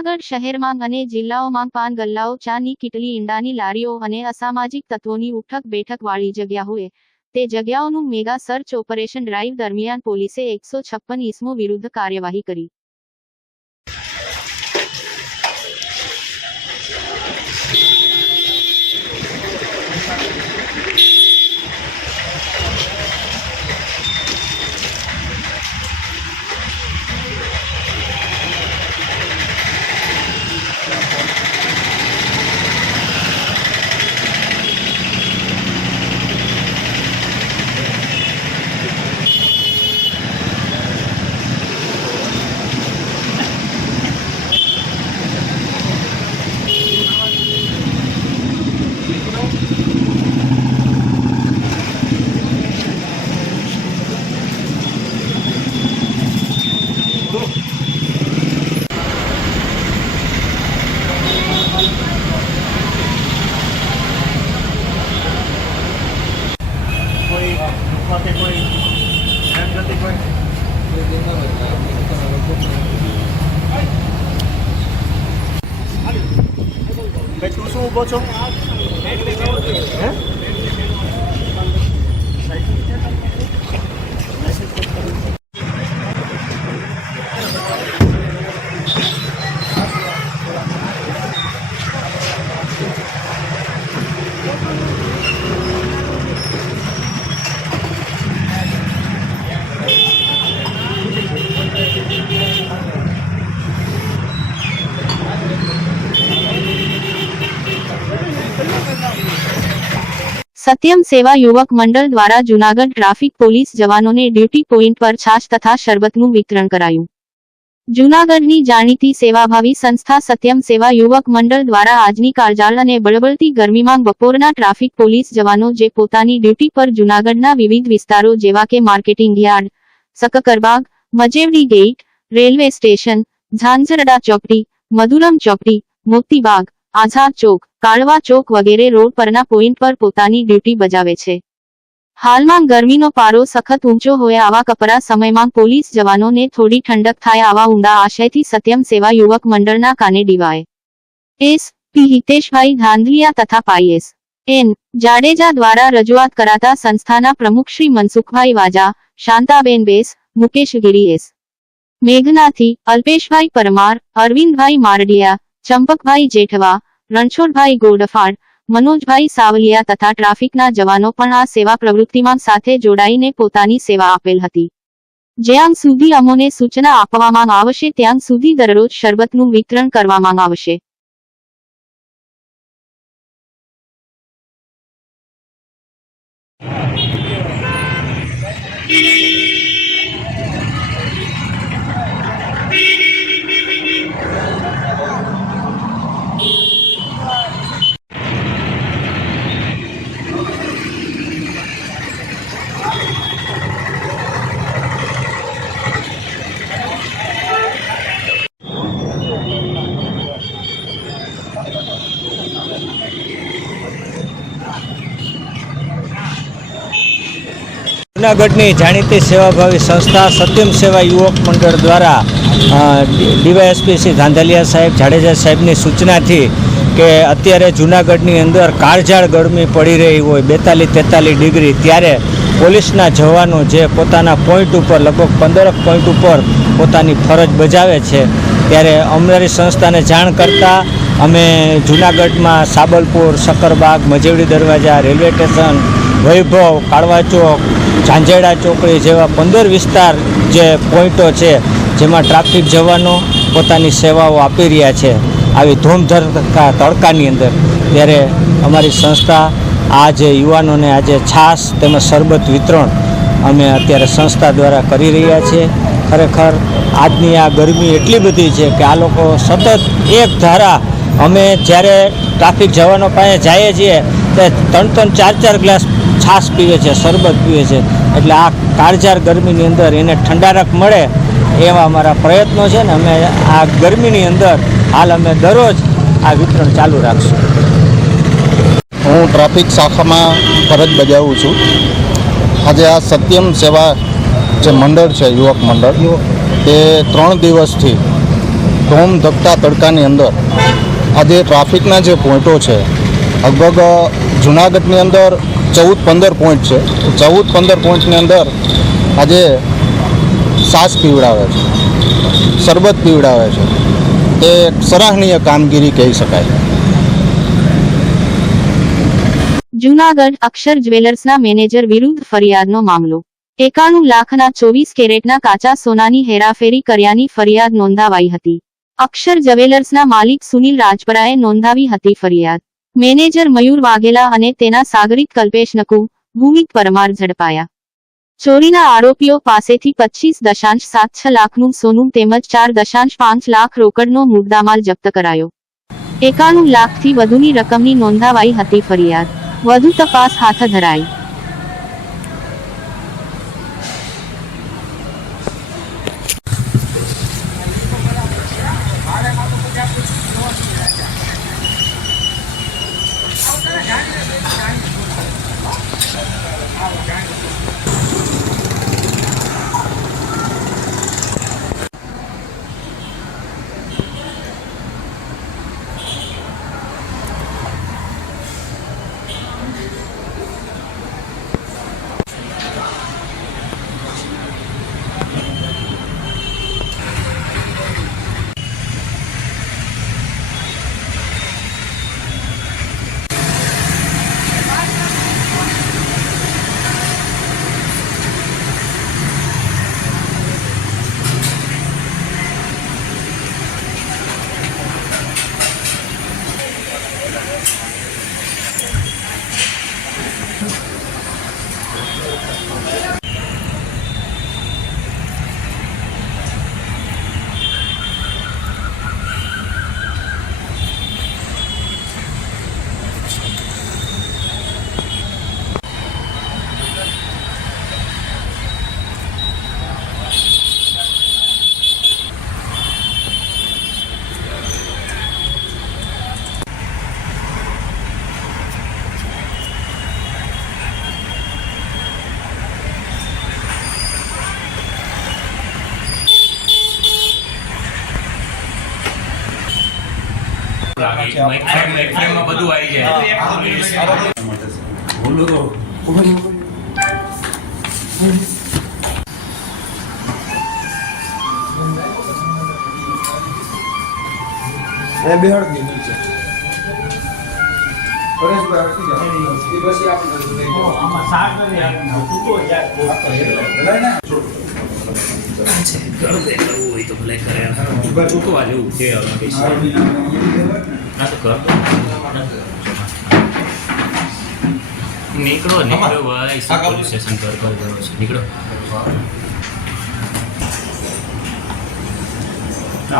જૂનાગઢ શહેરમાં અને જિલ્લાઓમાં પાન ગલ્લાઓ, ચાની કીટલી, ઈંડાની લારીઓ અને અસામાજિક તત્વોની ઉઠક બેઠકવાળી જગ્યા હોય તે જગ્યાઓનું મેગા સર્ચ ઓપરેશન ડ્રાઈવ દરમિયાન પોલીસે 156 ઇસમો વિરુદ્ધ કાર્યવાહી કરી। તું શું ઊભો છો? સત્યમ સેવા યુવક મંડળ દ્વારા જૂનાગઢ ટ્રાફિક પોલીસ જવાનોને ડ્યુટી પોઈન્ટ પર છાશ તથા શરબતનું વિતરણ કરાયું। જૂનાગઢની જાણીતી સેવાભાવી સંસ્થા સત્યમ સેવા યુવક મંડળ દ્વારા આજની કાળઝાળ અને બળબળતી ગરમીમાં બપોરના ટ્રાફિક પોલીસ જવાનો જે પોતાની ડ્યુટી પર જૂનાગઢના વિવિધ વિસ્તારો જેવા કે marketing yard, Sakkarbaug, Majevadi gate, railway station, Zanzarda ચોકડી, મધુરમ ચોકડી, મોતીબાગ, આઝાદ ચોક, કાળવા ચોક વગેરે રોડ પરના પોઈન્ટ પર પોતાની ડ્યુટી બજાવે છે। હાલમાં ગરમીનો પારો સખત ઊંચો હોય આવા કપરા સમયમાં પોલીસ જવાનોને થોડી ઠંડક થાય આવા ઊંડા આશયથી સત્યમ સેવા યુવક મંડળના કાને ડીવાય એસ.પી. હિતેશભાઈ ધાંધલિયા તથા પાઈ.એસ. એન. જાડેજા દ્વારા રજૂઆત કરાતા સંસ્થાના પ્રમુખ શ્રી મનસુખભાઈ વાજા, શાંતાબેન બેસ, મુકેશ ગિરી એસ. મેઘનાથી, અલ્પેશભાઈ પરમાર, અરવિંદભાઈ મારડિયા, ચંપકભાઈ જેઠવા, રણછોડભાઈ ગોડફાડ, મનોજભાઈ સાવલિયા તથા ટ્રાફિકના જવાનો પણ આ સેવા પ્રવૃત્તિમાં સાથે જોડાઈને પોતાની સેવા આપેલ હતી। જ્યાં સુધી અમોને સૂચના આપવામાં આવશે ત્યાં સુધી દરરોજ શરબતનું વિતરણ કરવામાં આવશે। જૂનાગઢની જાણીતી સેવાભાવી સંસ્થા સત્યમ સેવા યુવક મંડળ દ્વારા ડીવાયએસપી શ્રી ધાંધલિયા સાહેબ, જાડેજા સાહેબની સૂચનાથી કે અત્યારે જૂનાગઢની અંદર કાળઝાળ ગરમી પડી રહી હોય 42-43 ડિગ્રી, ત્યારે પોલીસના જવાનો જે પોતાના પોઈન્ટ ઉપર લગભગ 15 પોઈન્ટ ઉપર પોતાની ફરજ બજાવે છે, ત્યારે અમારી સંસ્થાને જાણ કરતાં અમે જૂનાગઢમાં સાબલપુર, સક્કરબાગ, મજેવડી દરવાજા, રેલવે સ્ટેશન, વૈભવ, કાળવા ચોક, ઝાંઝરડા ચોકડી જેવા 15 વિસ્તાર જે પોઈન્ટો છે જેમાં ટ્રાફિક જવાનો પોતાની સેવાઓ આપી રહ્યા છે આવી ધૂમધર તડકાની અંદર, ત્યારે અમારી સંસ્થા આ જે યુવાનોને આજે છાશ તેમજ શરબત વિતરણ અમે અત્યારે સંસ્થા દ્વારા કરી રહ્યા છીએ। ખરેખર આજની આ ગરમી એટલી બધી છે કે આ લોકો સતત એક ધારા, અમે જ્યારે ટ્રાફિક જવાનો પાસે જઈએ છીએ ત્યારે 3-4 ગ્લાસ છાશ પીવે છે, શરબત પીવે છે, એટલે આ કાળઝાળ ગરમીની અંદર એને ઠંડારક મળે એવા અમારા પ્રયત્નો છે ને અમે આ ગરમીની અંદર હાલ અમે દરરોજ આ વિતરણ ચાલુ રાખશું। હું ટ્રાફિક શાખામાં ફરજ બજાવું છું। આજે આ સત્યમ સેવા જે મંડળ છે, યુવક મંડળ, તે 3 દિવસથી ધોમ ધકતા તડકાની અંદર આજે ટ્રાફિકના જે પોઈન્ટો છે લગભગ જુનાગઢની અંદર 14-15 પોઈન્ટ છે. 14-15 પોઈન્ટની અંદર આજે છાશ પીવડાવે છે, શરબત પીવડાવે છે. તે એક સરાહનીય કામગીરી કહી શકાય. જૂનાગઢ અક્ષર જ્વેલર્સના મેનેજર વિરુદ્ધ ફરિયાદનો મામલો. 91 લાખના 24 કેરેટના કાચા સોનાની હેરાફેરી કર્યાની ફરિયાદ નોંધાવાઈ હતી. અક્ષર જ્વેલર્સના માલિક સુનિલ રાજપરાએ નોંધાવી હતી ફરિયાદ. મેનેજર મયુર વાઘેલા અને તેના સાગરિત કલ્પેશ નકુ, ભૂમિક પરમાર ઝડપાયા. ચોરીના આરોપીઓ પાસેથી 25.76 લાખનું સોનું તેમજ 4.5 લાખ રોકડનો મુદ્દામાલ જપ્ત કરાયો. 91 લાખથી વધુની રકમની નોંધાવાઈ હતી ફરિયાદ. વધુ તપાસ હાથ ધરાઈ. ફ્રેમમાં બધું આવી જાય. કરવું હોય તો ભલે કરે, ચૂકવા જેવું છે. નીકળો ભાઈ, પોલીસ સ્ટેશન પર નીકળો.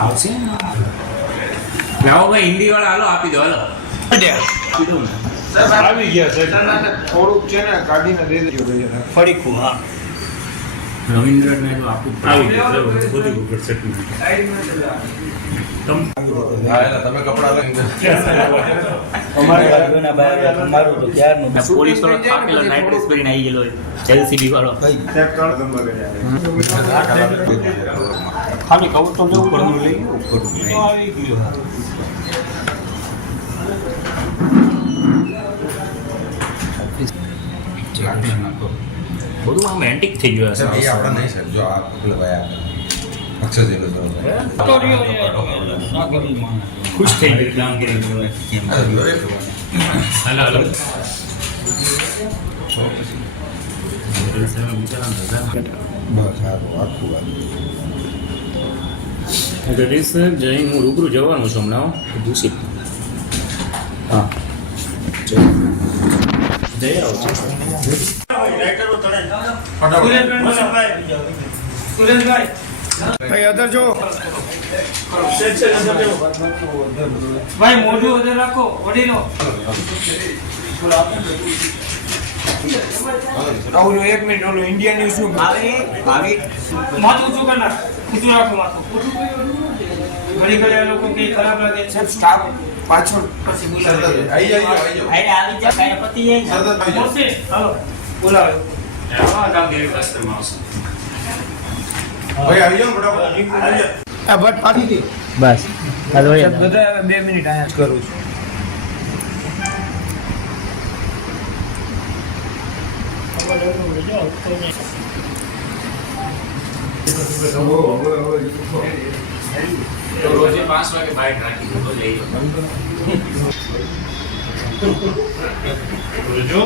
આવશે લાવો ભાઈ, હિન્દી વાળા હાલો આપી દો. હાલો આવી ગયા છે. થોડુંક છે ને કાઢીને દે દેજો ફરીકું. હા, રવિન્દ્રને આપું આવી ગયું બધું તમે કપડા લઈને પોલીસ વાળો થાકેલો નાઇટ ડ્રેસ કરીને આવી ગયેલો જેલસીબી વાળો. ખાલી કહું તો ઉપરનું લઈ આવી ગયું. બધું આમ એન્ટિક થઈ ગયું હશે. આપણે નહીં સર, જો આ અક્ષર જેલો ખુશ થઈ ગયું કામ કરીને. હાલો હાલો જઈ હું રૂબરૂ જવાનું છું હમણાં. દૂષિત હા જઈ આવો છો. ભાઈ અદર જો ભાઈ મોઢું અદર રાખો વડીલો. ઓલું 1 મિનિટ ઓલું ઇન્ડિયન ન્યૂઝ નું માથું ઊંચું કર નાખ, ઊંચું રાખો માથું. ઘડી ઘડી લોકો કે ખરાબ લાગે છે સ્ટાફ પાછળ પછી બોલાવે. આવી જાય. મોસે હાલો બોલાવે. હા કામગીરી કસ્ટમર આવશે. ભાઈ આવી જાઓ ફટાફટ. આ ભટ પાડી દે બસ બધા 2 મિનિટ અહીંયા જ કરું છું. રોજે 5 વાગે બાઇક રાખી દો લઈ લો.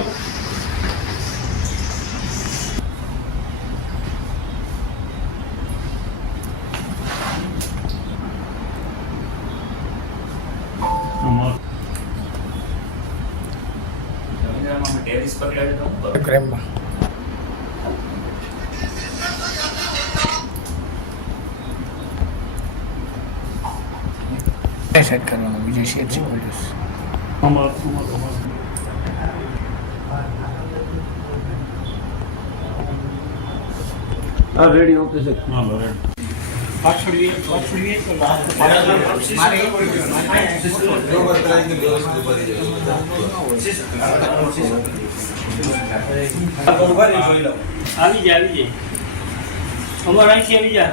ટેરિસ પકડાડે તો ક્રેમમાં સેટ કરવાનો બીજો શેર છે રેડી ઓકે સર આવી જાય અમારે અહીંથી આવી જાય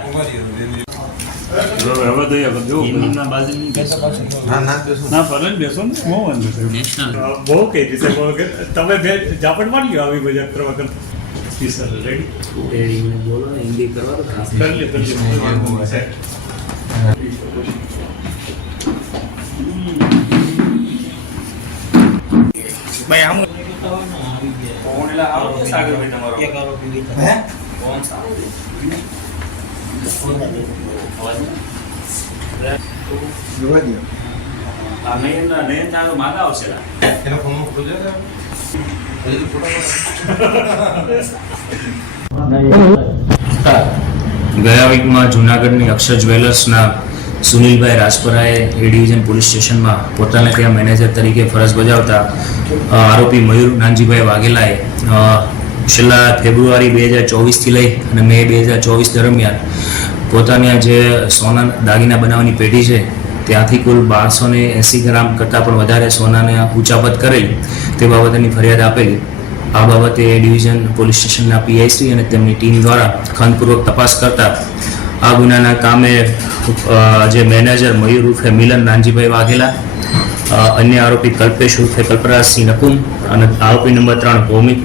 બહુ કઈ રીતે તમે જાપણ માની ગયો આવી મજાક કરવા કરતા રેડી બોલો હિન્દી કરવા તો ખાસ કરી ભાઈ આમ માગા આવશે ગયા વીકમાં જૂનાગઢની અક્ષર જ્વેલર્સના સુનિલભાઈ રાજપરાએ એ ડિવિઝન પોલીસ સ્ટેશનમાં પોતાને ત્યાં મેનેજર તરીકે ફરજ બજાવતા આરોપી મયુર નાનજીભાઈ વાઘેલાએ છેલ્લા ફેબ્રુઆરી 2024થી લઈ અને મે 2024 દરમિયાન પોતાની જે સોના દાગીના બનાવવાની પેઢી છે ત્યાંથી કુલ 1280 ગ્રામ કરતાં પણ વધારે સોનાને ઉચાપત કરેલ તે બાબતની ફરિયાદ આપેલી. આ બાબતે ડિવિઝન પોલીસ સ્ટેશનના પીઆઈસી અને તેમની ટીમ દ્વારા ખંતપૂર્વક તપાસ કરતા આ ગુનાના કામે જે મેનેજર મયુર ઉર્ફે મિલન નાનજીભાઈ વાઘેલા, અન્ય આરોપી કલ્પેશ ઉર્ફે કલ્પરાજસિંહ નકુમ અને આરોપી નંબર 3 ભૌમિક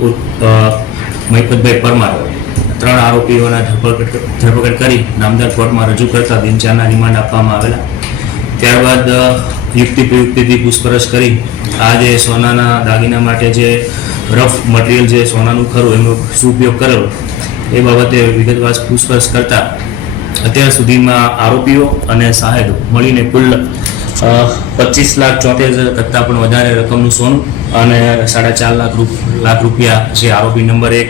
મહિપતભાઈ પરમાર 3 આરોપીઓના ધરપકડ કરી નામદાર કોર્ટમાં રજૂ કરતા દિનચારના રિમાન્ડ આપવામાં આવેલા. ત્યારબાદ યુક્તિ પ્રયુક્તિથી પૂછપરછ કરી આ જે સોનાના દાગીના માટે જે રફ મટીરિયલ જે સોનાનું ખરું એનો શું ઉપયોગ કરેલો એ બાબતે વિગતવાર પૂછપરછ કરતા અત્યાર સુધીમાં આરોપીઓ અને સાહેબો મળીને કુલ 25,74,000 કરતાં પણ વધારે રકમનું સોનું અને 4.5 લાખ રૂપિયા જે આરોપી નંબર 1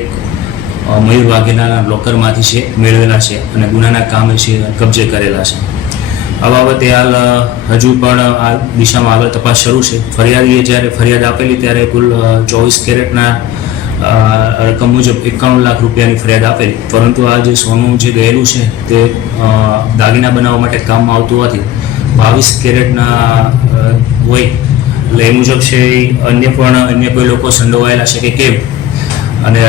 મયુર વાઘેલાના લોકરમાંથી છે મેળવેલા છે અને ગુનાના કામે છે કબજે કરેલા છે. આ બાબતે હાલ હજુ પણ આ દિશામાં આગળ તપાસ શરૂ છે. ફરિયાદીએ જ્યારે ફરિયાદ આપેલી ત્યારે કુલ 24 કેરેટના રકમ મુજબ 91 લાખ રૂપિયાની ફરિયાદ આપેલી, પરંતુ આ જે સોનું જે ગયેલું છે તે દાગીના બનાવવા માટે કામમાં આવતું નથી, 22 કેરેટના હોય એટલે એ મુજબ છે અન્ય કોઈ લોકો સંડોવાયેલા છે કે કેમ, અને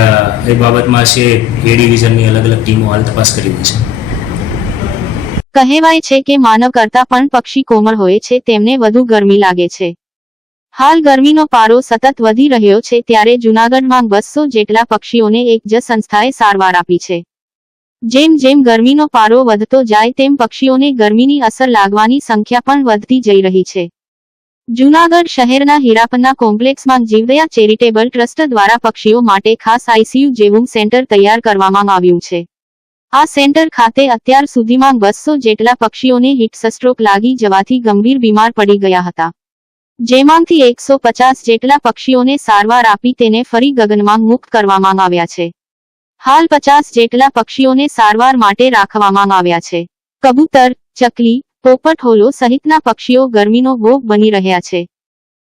એ બાબતમાં છે એ ડિવિઝનની અલગ અલગ ટીમો હાલ તપાસ કરી રહી છે. કહેવાય છે કે માનવ કરતાં પણ પક્ષી કોમળ હોય છે, તેમને વધુ ગરમી લાગે છે. હાલ ગરમીનો પારો સતત વધી રહ્યો છે ત્યારે જૂનાગઢમાં 200 જેટલા પક્ષીઓને એક જ સંસ્થાએ સારવાર આપી છે. જેમ જેમ ગરમીનો પારો વધતો જાય તેમ પક્ષીઓને ગરમીની અસર લાગવાની સંખ્યા પણ વધતી જઈ રહી છે. જૂનાગઢ શહેરના હીરાપન્ના કોમ્પ્લેક્સમાં જીવદયા ચેરિટેબલ ટ્રસ્ટ દ્વારા પક્ષીઓ માટે ખાસ આઈસીયુ જેવું સેન્ટર તૈયાર કરવામાં આવ્યું છે. આ સેન્ટર ખાતે અત્યાર સુધીમાં 200 જેટલા પક્ષીઓને હિટસ્ટ્રોક લાગી જવાથી ગંભીર બીમાર પડી ગયા હતા, જેમાંથી 150 જેટલા પક્ષીઓને સારવાર આપી તેને ફરી ગગનમાં મુક્ત કરવામાં આવ્યા છે. હાલ 50 જેટલા પક્ષીઓને સારવાર માટે રાખવામાં આવ્યા છે. કબૂતર, ચકલી, પોપટ, હોલો સહિતના પક્ષીઓ ગરમીનો ભોગ બની રહ્યા છે,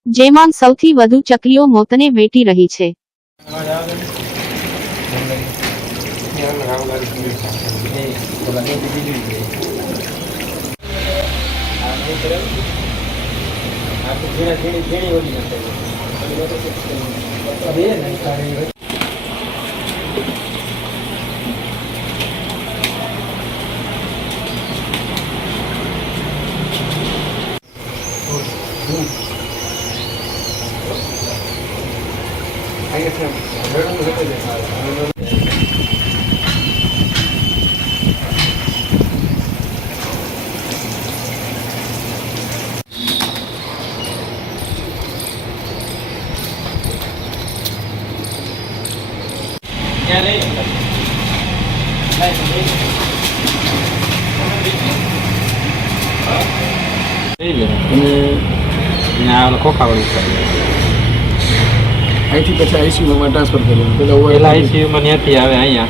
જેમાં સૌથી વધુ ચકલીઓ મોતને ભેટી રહી છે. અહીંથી પછી આઈસીયુમાં ટ્રાન્સફર કર્યું પેલા આઈસીયુમાં ત્યાંથી આવે અહીંયા